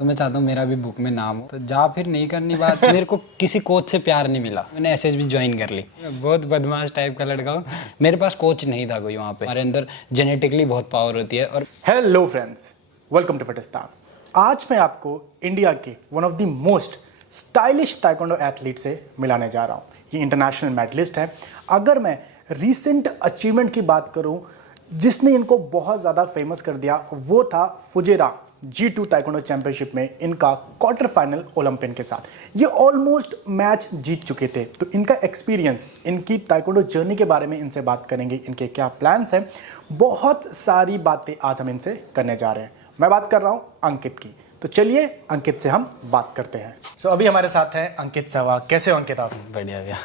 तो मैं चाहता हूँ मेरा भी बुक में नाम हो। तो जा फिर नहीं करनी बात। मेरे को किसी कोच से प्यार नहीं मिला, मैंने एसएसबी ज्वाइन कर ली। मैं बहुत बदमाश टाइप का लड़का हूँ, मेरे पास कोच नहीं था कोई वहाँ पे। हमारे अंदर जेनेटिकली बहुत पावर होती है। और हेलो फ्रेंड्स, वेलकम टू फटिस्तान। आज मैं आपको इंडिया के one of the most stylish taekwondo athlete से मिलाने जा रहा हूँ। ये इंटरनेशनल मेडलिस्ट है। अगर मैं रीसेंट अचीवमेंट की बात करूँ जिसने इनको बहुत ज़्यादा फेमस कर दिया, वो था फुजेरा G2 ताइक्वांडो चैंपियनशिप में इनका क्वार्टर फाइनल ओलंपियन के साथ। ये ऑलमोस्ट मैच जीत चुके थे। तो इनका एक्सपीरियंस, इनकी ताइक्वांडो जर्नी के बारे में इनसे बात करेंगे, इनके क्या प्लान्स हैं, बहुत सारी बातें आज हम इनसे करने जा रहे हैं। मैं बात कर रहा हूं अंकित की। तो चलिए अंकित से हम बात करते हैं। अभी हमारे साथ हैं अंकित सहवाग। कैसे हो अंकित आप? बढ़िया भैया।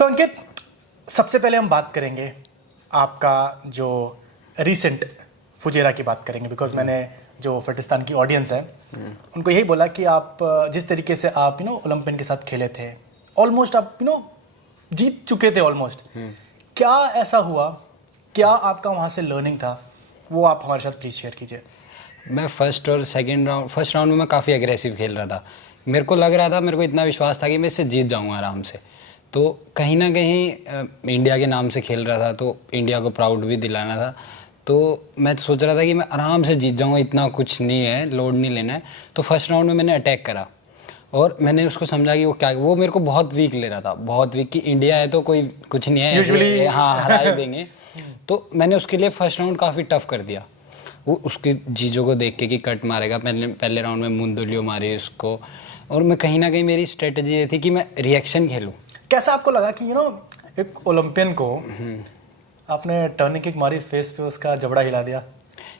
अंकित, सबसे पहले हम बात करेंगे आपका जो रिसेंट फुजेरा की बात करेंगे, बिकॉज मैंने जो फटिस्तान की ऑडियंस है उनको यही बोला कि आप जिस तरीके से आप ओलंपियन के साथ खेले थे, ऑलमोस्ट आप जीत चुके थे ऑलमोस्ट। क्या ऐसा हुआ, क्या आपका वहाँ से लर्निंग था, वो आप हमारे साथ प्लीज शेयर कीजिए। मैं फर्स्ट राउंड में मैं काफ़ी एग्रेसिव खेल रहा था। मेरे को लग रहा था, मेरे को इतना विश्वास था कि मैं इससे जीत जाऊँगा आराम से। तो कहीं ना कहीं इंडिया के नाम से खेल रहा था, तो इंडिया को प्राउड भी दिलाना था। तो मैं सोच रहा था कि मैं आराम से जीत जाऊंगा, इतना कुछ नहीं है, लोड नहीं लेना है। तो फर्स्ट राउंड में मैंने अटैक करा और मैंने उसको समझा कि वो मेरे को बहुत वीक ले रहा था, बहुत वीक, कि इंडिया है तो कोई कुछ नहीं है, ऐसे हाँ हरा ही देंगे। तो मैंने उसके लिए फर्स्ट राउंड काफ़ी टफ कर दिया। वो उसकी चीज़ों को देख के कि कट मारेगा, पहले राउंड में मुंदुलियो मारी उसको। और मैं कहीं ना कहीं मेरी स्ट्रेटजी ये थी कि मैं रिएक्शन खेलूँ। कैसा आपको लगा कि एक ओलंपियन को आपने टर्निंग किक मारी, फेस पे उसका जबड़ा हिला दिया?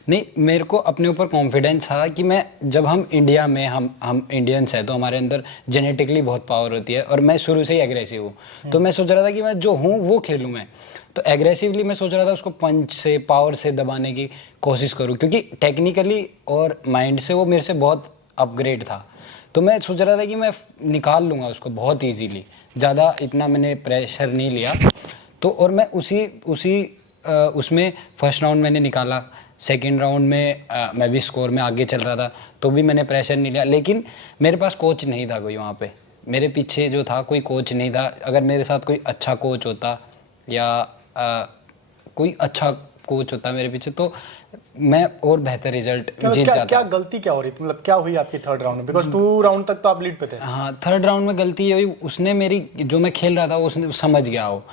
नहीं, मेरे को अपने ऊपर कॉन्फिडेंस था कि मैं, जब हम इंडिया में हम इंडियंस हैं तो हमारे अंदर जेनेटिकली बहुत पावर होती है और मैं शुरू से ही एग्रेसिव हूँ। तो मैं सोच रहा था कि मैं जो हूँ वो खेलूँ। मैं तो एग्रेसिवली मैं सोच रहा था उसको पंच से, पावर से दबाने की कोशिश करूँ, क्योंकि टेक्निकली और माइंड से वो मेरे से बहुत अपग्रेड था। तो मैं सोच रहा था कि मैं निकाल लूँगा उसको बहुत ईजीली, ज़्यादा इतना मैंने प्रेशर नहीं लिया। तो और मैं उसमें फर्स्ट राउंड मैंने निकाला। सेकंड राउंड में मैं भी स्कोर में आगे चल रहा था, तो भी मैंने प्रेशर नहीं लिया। लेकिन मेरे पास कोच नहीं था कोई वहाँ पे, मेरे पीछे जो था कोई कोच नहीं था। अगर मेरे साथ कोई अच्छा कोच होता या कोई अच्छा कोच होता मेरे पीछे, तो मैं और बेहतर रिजल्ट जीत जाता। क्या गलती क्या हो रही थी, मतलब क्या हुई आपकी थर्ड राउंड में? बिकॉज 2 राउंड तक तो आप लीड पे थे। हाँ, थर्ड राउंड में गलती ये हुई, उसने मेरी जो मैं खेल रहा था उसने समझ गया हो।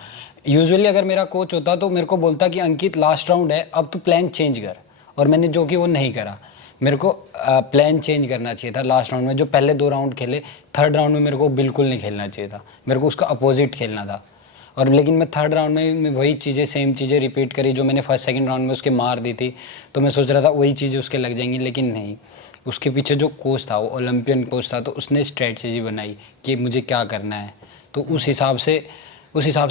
यूजुअली अगर मेरा कोच होता तो मेरे को बोलता कि अंकित लास्ट राउंड है, अब तू प्लान चेंज कर। और मैंने जो कि वो नहीं करा। मेरे को प्लान चेंज करना चाहिए था लास्ट राउंड में। जो पहले 2 राउंड खेले, थर्ड राउंड में मेरे को बिल्कुल नहीं खेलना चाहिए था, मेरे को उसका अपोजिट खेलना था। और लेकिन मैं थर्ड राउंड में वही चीज़ें, सेम चीज़ें रिपीट करी जो मैंने फर्स्ट सेकंड राउंड में उसके मार दी थी। तो मैं सोच रहा था वही चीज़ें उसके लग जाएंगी, लेकिन नहीं। उसके पीछे जो कोच था, वो ओलंपियन कोच था, तो उसने स्ट्रेटजी बनाई कि मुझे क्या करना है। तो उस हिसाब से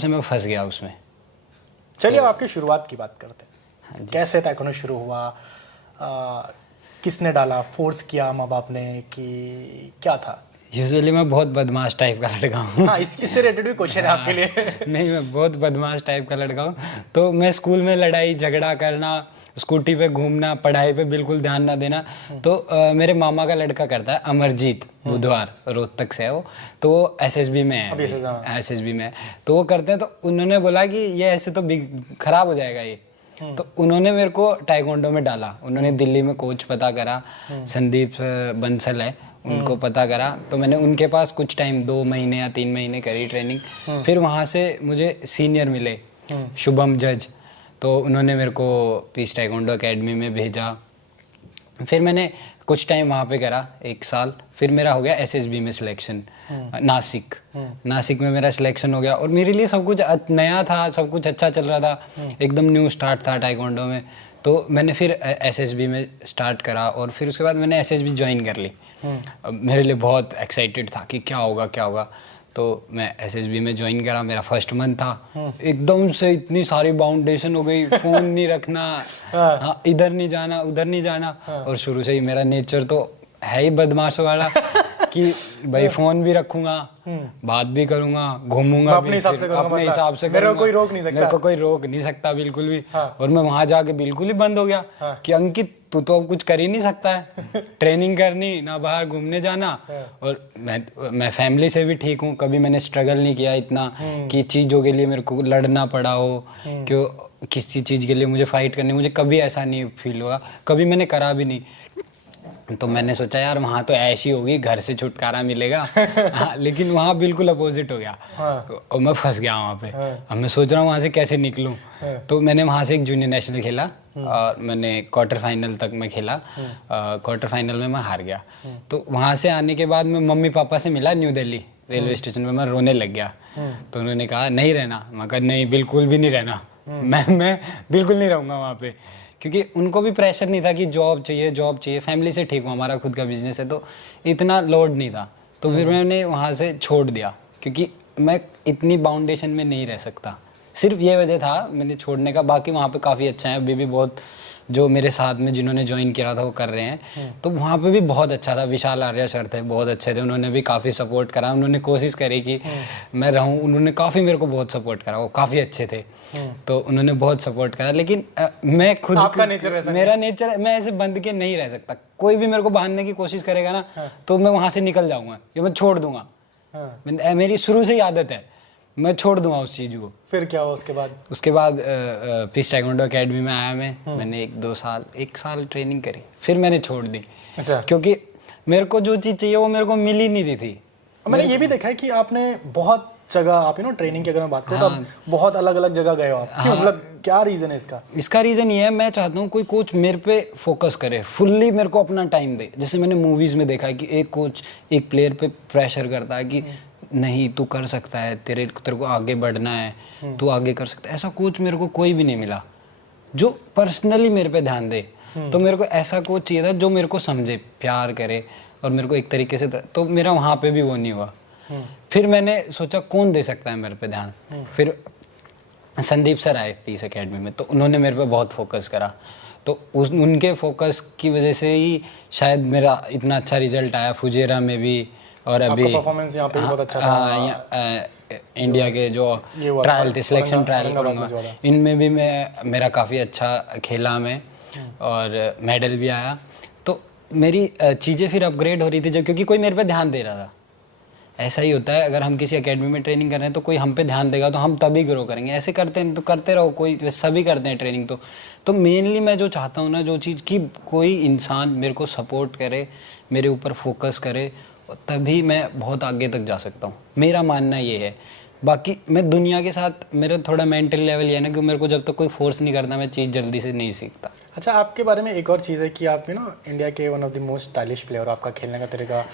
मैं फंस गया उसमें। चलिए आपकी शुरुआत की बात करते हैं। कैसे ताइक्वांडो शुरू हुआ, किसने डाला, फोर्स किया माँ बाप ने, कि क्या था? यूजुअली मैं बहुत बदमाश टाइप का लड़का हूँ। हाँ, इससे रिलेटेड भी क्वेश्चन है आपके लिए। नहीं, मैं बहुत बदमाश टाइप का लड़का हूँ। तो मैं स्कूल में लड़ाई झगड़ा करना, स्कूटी पे घूमना, पढ़ाई पे बिल्कुल ध्यान ना देना। तो मेरे मामा का लड़का करता है, अमरजीत बुधवार, रोहतक से है वो। तो वो एसएसबी में है, एसएसबी में। तो वो करते हैं। तो उन्होंने बोला कि ये ऐसे तो खराब हो जाएगा ये। तो उन्होंने मेरे को ताइक्वांडो में डाला। उन्होंने दिल्ली में कोच पता करा, संदीप बंसल है, उनको पता करा। तो मैंने उनके पास कुछ टाइम, 2 महीने या 3 महीने करी ट्रेनिंग। फिर वहाँ से मुझे सीनियर मिले, शुभम जज। तो उन्होंने मेरे को पीस ताइक्वांडो एकेडमी में भेजा। फिर मैंने कुछ टाइम वहाँ पे करा, 1 साल। फिर मेरा हो गया एसएसबी में सिलेक्शन, नासिक में मेरा सिलेक्शन हो गया। और मेरे लिए सब कुछ नया था, सब कुछ अच्छा चल रहा था, एकदम न्यू स्टार्ट था ताइक्वांडो में। तो मैंने फिर एसएसबी में स्टार्ट करा और फिर उसके बाद मैंने एसएसबी ज्वाइन कर ली। मेरे लिए बहुत एक्साइटेड था कि क्या होगा। तो मैं एसएसबी में ज्वाइन करा। मेरा फर्स्ट मंथ था, एकदम से इतनी सारी बाउंडेशन हो गई, फ़ोन नहीं रखना, हाँ, इधर नहीं जाना, उधर नहीं जाना। और शुरू से ही मेरा नेचर तो है ही बदमाश वाला। कि भाई फोन भी रखूंगा, बात भी करूंगा, घूमूंगा अपने भी, हिसाब फिर से करूंगा, अपने मतलब हिसाब से मेरे को करूंगा, कोई रोक नहीं सकता। मेरे को कोई रोक नहीं सकता बिल्कुल भी। हाँ। और मैं वहां जाके बिल्कुल ही बंद हो गया कि अंकित तू तो अब कुछ कर ही नहीं सकता है, ट्रेनिंग करनी ना, बाहर घूमने जाना। और मैं फैमिली से भी ठीक हूँ, कभी मैंने स्ट्रगल नहीं किया इतना कि चीज़ों के लिए मेरे को लड़ना पड़ा हो, कि किसी चीज़ के लिए मुझे फाइट करनी, मुझे कभी ऐसा नहीं फील हुआ, कभी मैंने करा भी नहीं। तो मैंने सोचा यार वहाँ तो ऐसी होगी, घर से छुटकारा मिलेगा। हाँ, लेकिन वहाँ बिल्कुल अपोजिट हो गया। और मैं फंस गया वहाँ पे। अब मैं सोच रहा हूँ वहाँ से कैसे निकलूँ। तो मैंने वहाँ से एक जूनियर नेशनल खेला और मैंने क्वार्टर फाइनल तक मैं खेला। क्वार्टर फाइनल में मैं हार गया। तो वहाँ से आने के बाद मैं मम्मी पापा से मिला न्यू दिल्ली रेलवे स्टेशन पे, मैं रोने लग गया। तो उन्होंने कहा नहीं रहना, मैं कहा नहीं बिल्कुल भी नहीं रहना, मैं बिल्कुल नहीं रहूँगा वहाँ पे। क्योंकि उनको भी प्रेशर नहीं था कि जॉब चाहिए, फैमिली से ठीक हूँ, हमारा खुद का बिजनेस है, तो इतना लोड नहीं था। तो फिर मैंने वहाँ से छोड़ दिया, क्योंकि मैं इतनी बाउंडेशन में नहीं रह सकता। सिर्फ ये वजह था मैंने छोड़ने का। बाकी वहाँ पे काफ़ी अच्छा है, अभी भी बहुत जो मेरे साथ में जिन्होंने ज्वाइन किया था वो कर रहे हैं। तो वहाँ पे भी बहुत अच्छा था। विशाल आर्या सर थे, बहुत अच्छे थे, उन्होंने भी काफ़ी सपोर्ट करा, उन्होंने कोशिश करी कि मैं रहूँ, उन्होंने काफ़ी मेरे को बहुत सपोर्ट करा, वो काफ़ी अच्छे थे। तो उन्होंने बहुत सपोर्ट करा। लेकिन मैं खुद, आपका नेचर ऐसा मेरा नेचर, मैं ऐसे बंद के नहीं रह सकता। कोई भी मेरे को बांधने की कोशिश करेगा ना, तो मैं वहाँ से निकल जाऊँगा या मैं छोड़ दूंगा। मेरी शुरू से ही आदत है, मैं छोड़ दूंगा उस चीज़ को। फिर क्या हुआ उसके बाद? उसके बाद पीस टाइकोंडो एकेडमी में आया मैंने एक साल ट्रेनिंग करी, फिर मैंने छोड़ दी। अच्छा। क्योंकि मेरे को जो चीज़ चाहिए वो मेरे को मिल ही नहीं रही थी। मैंने ये भी देखा है कि आपने बहुत जगह, आप ट्रेनिंग की अगर मैं बात करूँ तो आप बहुत अलग अलग जगह गए हो आप। क्यों, मतलब क्या रीज़न है इसका? इसका रीज़न ये है, मैं चाहता हूँ कोई कोच मेरे पे फोकस करे, फुल्ली मेरे को अपना टाइम दे। जैसे मैंने मूवीज़ में देखा है कि एक कोच एक प्लेयर पे प्रेशर करता है कि नहीं तू कर सकता है, तेरे को आगे बढ़ना है, तू आगे कर सकता है। ऐसा कोच मेरे को कोई भी नहीं मिला जो पर्सनली मेरे पे ध्यान दे। तो मेरे को ऐसा कोच चाहिए था जो मेरे को समझे, प्यार करे और मेरे को एक तरीके से। तो मेरा वहाँ पे भी वो नहीं हुआ। फिर मैंने सोचा कौन दे सकता है मेरे पे ध्यान। फिर संदीप सर आए पीस एकेडमी में, तो उन्होंने मेरे पे बहुत फोकस करा। तो उनके फोकस की वजह से ही शायद मेरा इतना अच्छा रिजल्ट आया फुजेरा में भी। और अभी परफॉर्मेंस यहाँ पे बहुत अच्छा था। इंडिया के जो ट्रायल थे, सिलेक्शन ट्रायल, इनमें भी मेरा काफ़ी अच्छा खेला मैं और मेडल भी आया। तो मेरी चीज़ें फिर अपग्रेड हो रही थी, जब क्योंकि कोई मेरे पे ध्यान दे रहा था। ऐसा ही होता है, अगर हम किसी एकेडमी में ट्रेनिंग कर रहे हैं तो कोई हम पे ध्यान देगा तो हम तभी ग्रो करेंगे। ऐसे करते हैं तो करते रहो, कोई सभी करते हैं ट्रेनिंग। तो मेनली मैं जो चाहता हूँ ना, जो चीज़ कि कोई इंसान मेरे को सपोर्ट करे, मेरे ऊपर फोकस करे, तभी मैं बहुत आगे तक जा सकता हूँ। मेरा मानना ये है। बाकी मैं दुनिया के साथ, मेरा थोड़ा मेंटल लेवल ये है ना कि मेरे को जब तक कोई फोर्स नहीं करता मैं चीज़ जल्दी से नहीं सीखता। अच्छा, आपके बारे में एक और चीज़ है कि आप इंडिया के one of the most stylish player, आपका खेलने का तरीका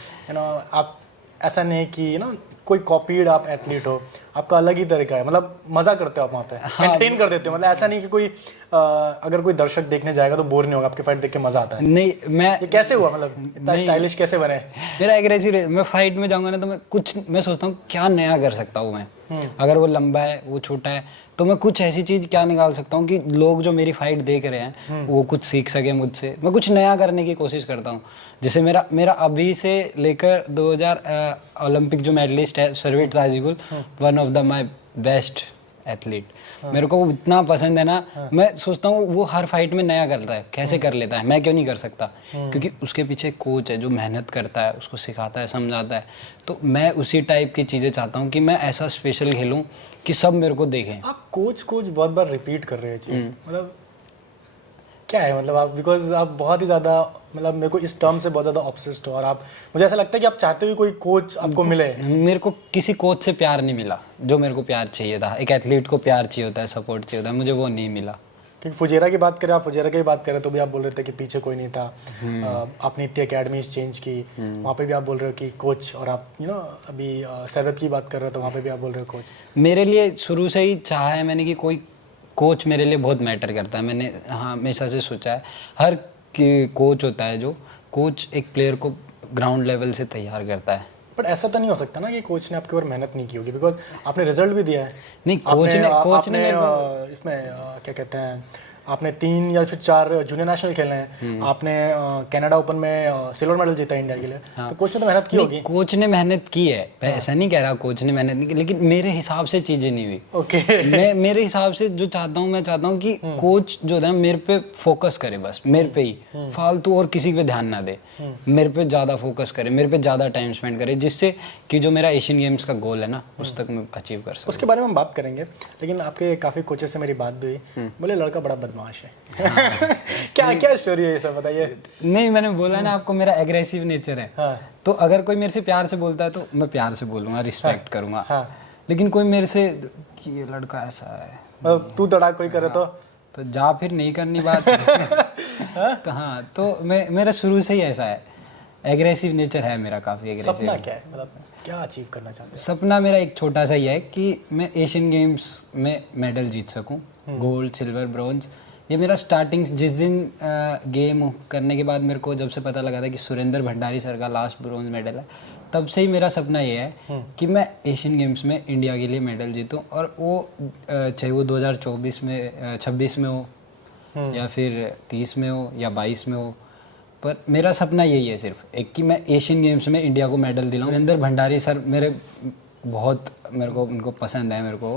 आप ऐसा नहीं है कि कोई कॉपीड आप एथलीट हो, आपका अलग ही तरीका है। मतलब मज़ा करते हो आप वहाँ पे, एंटरटेन कर देते हो। मतलब ऐसा नहीं कि कोई अगर कोई दर्शक देखने जाएगा तो बोर नहीं होगा, आपके फाइट देख के मज़ा आता है। नहीं, मैं ये कैसे हुआ, मतलब इतना स्टाइलिश कैसे बने? मेरा एग्रेसिव, मैं फाइट में जाऊँगा ना तो मैं सोचता हूँ क्या नया कर सकता हूँ मैं। अगर वो लंबा है, वो छोटा है, तो मैं कुछ ऐसी चीज़ क्या निकाल सकता हूँ कि लोग जो मेरी फाइट देख रहे हैं वो कुछ सीख सके मुझसे। मैं कुछ नया करने की कोशिश करता हूँ। जैसे मेरा अभी से लेकर 2000 ओलंपिक जो मेडलिस्ट है सर्वेट ताजिकुल, one of the my best athlete. मेरे को वो इतना पसंद है ना, मैं सोचता हूँ वो हर फाइट में नया करता है, कैसे कर लेता है, मैं क्यों नहीं कर सकता? क्योंकि उसके पीछे एक कोच है जो मेहनत करता है, उसको सिखाता है, समझाता है। तो मैं उसी टाइप की चीज़ें चाहता हूँ कि मैं ऐसा स्पेशल खेलूँ कि सब मेरे को देखें। आप कोच बहुत बार रिपीट कर रहे हैं चीज़, मतलब क्या है? मतलब आप, बिकॉज आप बहुत ही ज़्यादा, मतलब मेरे को इस टर्म से बहुत ज़्यादा ऑब्सेस्ड हो, और आप, मुझे ऐसा लगता है कि आप चाहते हो कि कोई कोच आपको मिले। मेरे को किसी कोच से प्यार नहीं मिला जो मेरे को प्यार चाहिए था। एक एथलीट को प्यार चाहिए होता है, सपोर्ट चाहिए होता है, मुझे वो नहीं मिला। क्योंकि फुजेरा की बात करें, आप फुजेरा की बात करें तो भी आप बोल रहे थे कि पीछे कोई नहीं था। आपने इतनी अकेडमीज चेंज की, वहाँ पे भी आप बोल रहे हो कि कोच, और आप अभी सैदत की बात कर रहे हो तो वहाँ पे भी आप बोल रहे हो कोच। मेरे लिए शुरू से ही चाहा है मैंने कि कोई कोच मेरे लिए बहुत मैटर करता है। मैंने हमेशा से सोचा है हर कोच होता है, जो कोच एक प्लेयर को ग्राउंड लेवल से तैयार करता है। बट ऐसा तो नहीं हो सकता ना कि कोच ने आपके ऊपर मेहनत नहीं की होगी, बिकॉज आपने रिजल्ट भी दिया है। नहीं, कोच ने मेरे इसमें क्या कहते हैं, आपने 3 या फिर 4 जूनियर नेशनल खेले हैं, आपने कनाडा ओपन में सिल्वर मेडल जीता इंडिया के लिए, तो कोच ने तो मेहनत की होगी। कोच ने मेहनत की है, मैं ऐसा नहीं कह रहा कोच ने मेहनत नहीं की, लेकिन मेरे हिसाब से चीजें नहीं हुई। ओके। मेरे हिसाब से जो चाहता हूँ, मैं चाहता हूँ कि कोच जो है मेरे पे फोकस करे, बस मेरे पे ही, फालतू और किसी पे ध्यान ना दे, मेरे पे ज्यादा फोकस करे, मेरे पे ज्यादा टाइम स्पेंड करे, जिससे कि जो मेरा एशियन गेम्स का गोल है ना उस तक मैं अचीव कर सकूं। उसके बारे में हम बात करेंगे, लेकिन आपके काफ़ी कोचेस से मेरी बात भी हुई, बोले लड़का बड़ा बदमाश है। क्या क्या स्टोरी है ये सब बताइए। नहीं, मैंने बोला ना आपको, मेरा एग्रेसिव नेचर है। हाँ। तो अगर कोई मेरे से प्यार से बोलता है तो मैं प्यार से बोलूँगा, रिस्पेक्ट करूँगा। हाँ। लेकिन कोई मेरे से कि ये लड़का ऐसा है, मतलब तू तड़ाक कोई करे तो जा फिर नहीं करनी बात। तो हाँ, तो मेरा शुरू से ही ऐसा है, एग्रेसिव नेचर है मेरा, काफ़ी एग्रेसिव। सपना क्या है, मतलब क्या अचीव करना चाहते हैं? सपना मेरा एक छोटा सा ही है कि मैं एशियन गेम्स में मेडल जीत सकूं, गोल्ड, सिल्वर, ब्रॉन्ज। ये मेरा स्टार्टिंग, जिस दिन गेम करने के बाद मेरे को जब से पता लगा था कि सुरेंद्र भंडारी सर का लास्ट ब्रॉन्ज मेडल है, तब से ही मेरा सपना ये है कि मैं एशियन गेम्स में इंडिया के लिए मेडल जीतूं। और वो चाहे वो 2024 में 26 में हो या फिर 30 में हो या 22 में हो, पर मेरा सपना यही है सिर्फ एक, कि मैं एशियन गेम्स में इंडिया को मेडल दिलाऊं। सुरेंद्र भंडारी सर मेरे को उनको पसंद है, मेरे को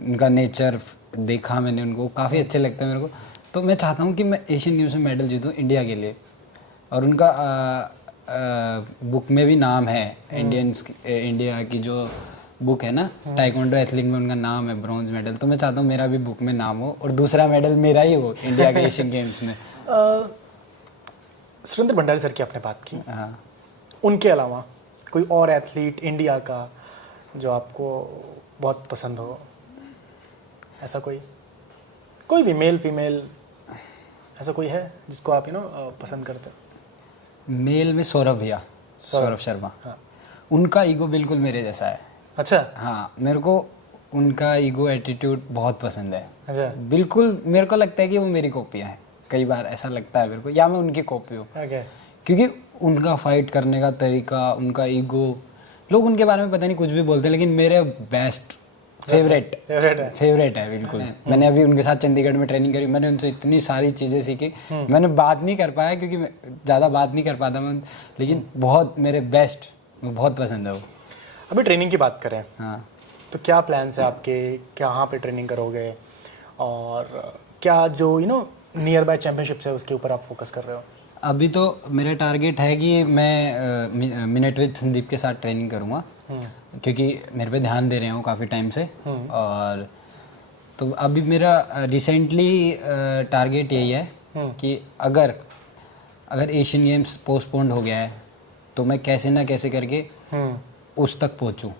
उनका नेचर देखा मैंने, उनको काफ़ी अच्छे लगते हैं मेरे को। तो मैं चाहता हूं कि मैं एशियन गेम्स में मेडल जीतूं इंडिया के लिए। और उनका बुक में भी नाम है, इंडिया की जो बुक है ना, ताइक्वांडो एथलीट में उनका नाम है ब्रॉन्ज मेडल। तो मैं चाहता हूँ मेरा भी बुक में नाम हो और दूसरा मेडल मेरा ही हो इंडिया के एशियन गेम्स में। सुरेंद्र भंडारी सर की आपने बात की, हाँ। उनके अलावा कोई और एथलीट इंडिया का जो आपको बहुत पसंद हो, ऐसा कोई भी मेल फीमेल, ऐसा कोई है जिसको आप पसंद करते हो? मेल में सौरभ शर्मा। हाँ। उनका ईगो बिल्कुल मेरे जैसा है। अच्छा। हाँ, मेरे को उनका ईगो एटीट्यूड बहुत पसंद है। अच्छा। बिल्कुल मेरे को लगता है कि वो मेरी कॉपियाँ हैं, कई बार ऐसा लगता है मेरे को, या मैं उनकी कॉपी हूँ। ओके। क्योंकि उनका फाइट करने का तरीका, उनका ईगो, लोग उनके बारे में पता नहीं कुछ भी बोलते हैं, लेकिन मेरे बेस्ट फेवरेट है बिल्कुल। मैंने अभी उनके साथ चंडीगढ़ में ट्रेनिंग करी, मैंने उनसे इतनी सारी चीज़ें सीखी। मैंने बात नहीं कर पाया क्योंकि मैं ज़्यादा बात नहीं कर पाता मैं, लेकिन बहुत मेरे बेस्ट, बहुत पसंद है वो। अभी ट्रेनिंग की बात करें, हाँ, तो क्या प्लान्स है आपके, कहाँ पे ट्रेनिंग करोगे, और क्या जो नियर बाय चैंपियनशिप्स है उसके ऊपर आप फोकस कर रहे हो? अभी तो मेरा टारगेट है कि मैं मिनट विद संदीप के साथ ट्रेनिंग करूँगा, क्योंकि मेरे पे ध्यान दे रहे हैं वो काफ़ी टाइम से। और तो अभी मेरा रिसेंटली टारगेट यही है कि अगर एशियन गेम्स पोस्टपोन्ड हो गया है तो मैं कैसे ना कैसे करके उस तक पहुँचूँ,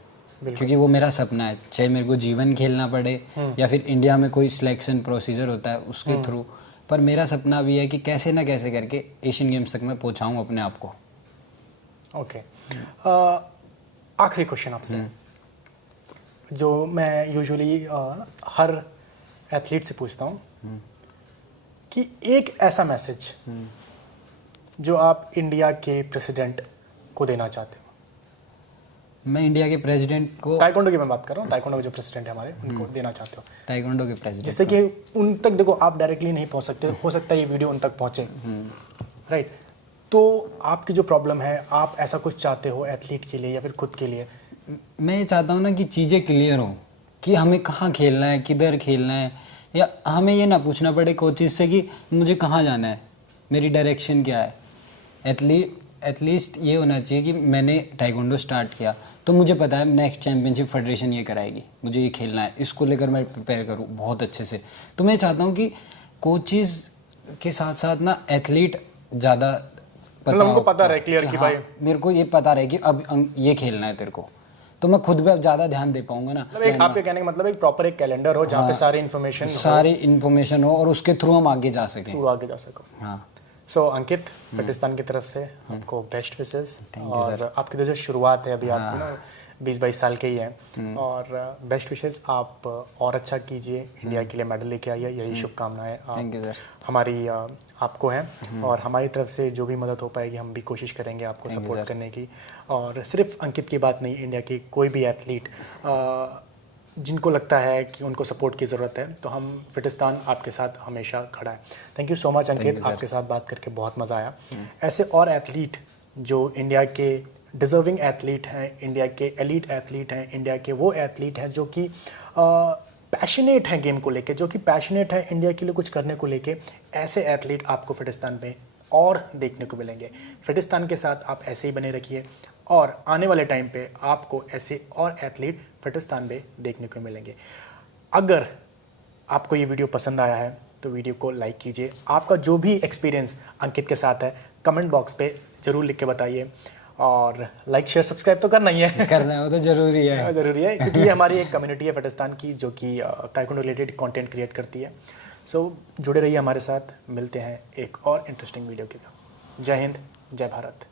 क्योंकि वो मेरा सपना है। चाहे मेरे को जीवन खेलना पड़े या फिर इंडिया में कोई सिलेक्शन प्रोसीजर होता है उसके थ्रू, पर मेरा सपना भी है कि कैसे ना कैसे करके एशियन गेम्स तक मैं पहुँचाऊँ अपने आप को। ओके। आखिरी क्वेश्चन आपसे, जो मैं यूजुअली हर एथलीट से पूछता हूँ, कि एक ऐसा मैसेज जो आप इंडिया के प्रेसिडेंट को देना चाहते हो। मैं इंडिया के प्रेसिडेंट को, ताइक्वांडो की मैं बात कर रहा हूँ, ताइक्वांडो के जो प्रेसिडेंट है हमारे, उनको देना चाहते हो? ताइक्वांडो के प्रेसिडेंट, जिससे कि उन तक, देखो आप डायरेक्टली नहीं पहुँच सकते, हो सकता है ये वीडियो उन तक पहुँचे, राइट? तो आपकी जो प्रॉब्लम है, आप ऐसा कुछ चाहते हो एथलीट के लिए या फिर खुद के लिए? मैं ये चाहता हूँ ना कि चीज़ें क्लियर हों, कि हमें कहाँ खेलना है, किधर खेलना है, या हमें ये ना पूछना पड़े कोचिज से कि मुझे कहाँ जाना है, मेरी डायरेक्शन क्या है। एटलीस्ट ये होना चाहिए कि मैंने ताइक्वांडो स्टार्ट किया तो मुझे पता है नेक्स्ट चैंपियनशिप फेडरेशन ये कराएगी, मुझे ये खेलना है, इसको लेकर मैं प्रिपेयर करूँ बहुत अच्छे से। तो मैं चाहता हूँ कि कोचिज के साथ साथ ना एथलीट ज़्यादा पता रहे क्लियर कि भाई मेरे को ये पता रहे कि अब ये खेलना है तेरे को, तो मैं खुद भी अब ज़्यादा ध्यान दे पाऊंगा ना। मतलब आपके कहने का मतलब एक प्रॉपर एक कैलेंडर हो जहाँ पे सारी इन्फॉर्मेशन हो और उसके थ्रू हम आगे जा सकें। हाँ। सो अंकित, पाकिस्तान की तरफ से आपको बेस्ट विशेस, और आपकी जो शुरुआत है अभी, आप 20-22 साल के ही हैं, और बेस्ट विशेस, आप और अच्छा कीजिए, इंडिया के लिए मेडल लेके आइए, यही शुभकामनाएं हमारी आपको हैं, और हमारी तरफ से जो भी मदद हो पाएगी हम भी कोशिश करेंगे आपको सपोर्ट करने की। और सिर्फ अंकित की बात नहीं, इंडिया की कोई भी एथलीट जिनको लगता है कि उनको सपोर्ट की ज़रूरत है, तो हम फिटिस्तान आपके साथ हमेशा खड़ा है। थैंक यू सो मच अंकित, आपके साथ बात करके बहुत मज़ा आया। ऐसे और एथलीट जो इंडिया के डिज़र्विंग एथलीट हैं, इंडिया के एलीट एथलीट हैं, इंडिया के वो एथलीट हैं जो कि पैशनेट हैं गेम को लेके, जो कि पैशनेट हैं इंडिया के लिए कुछ करने को लेके, ऐसे एथलीट आपको फिटिस्तान में और देखने को मिलेंगे। फिटिस्तान के साथ आप ऐसे ही बने रखिए और आने वाले टाइम पे आपको ऐसे और एथलीट फिटिस्तान में देखने को मिलेंगे। अगर आपको ये वीडियो पसंद आया है तो वीडियो को लाइक कीजिए। आपका जो भी एक्सपीरियंस अंकित के साथ है कमेंट बॉक्स पे ज़रूर लिख के बताइए, और लाइक शेयर सब्सक्राइब तो करना ही है, करना है, वो तो ज़रूरी है। ज़रूरी है, क्योंकि ये हमारी एक कम्युनिटी है फिटिस्तान की जो कि ताइक्वांडो रिलेटेड कंटेंट क्रिएट करती है। सो जुड़े रहिए हमारे साथ, मिलते हैं एक और इंटरेस्टिंग वीडियो के साथ। जय हिंद, जय भारत।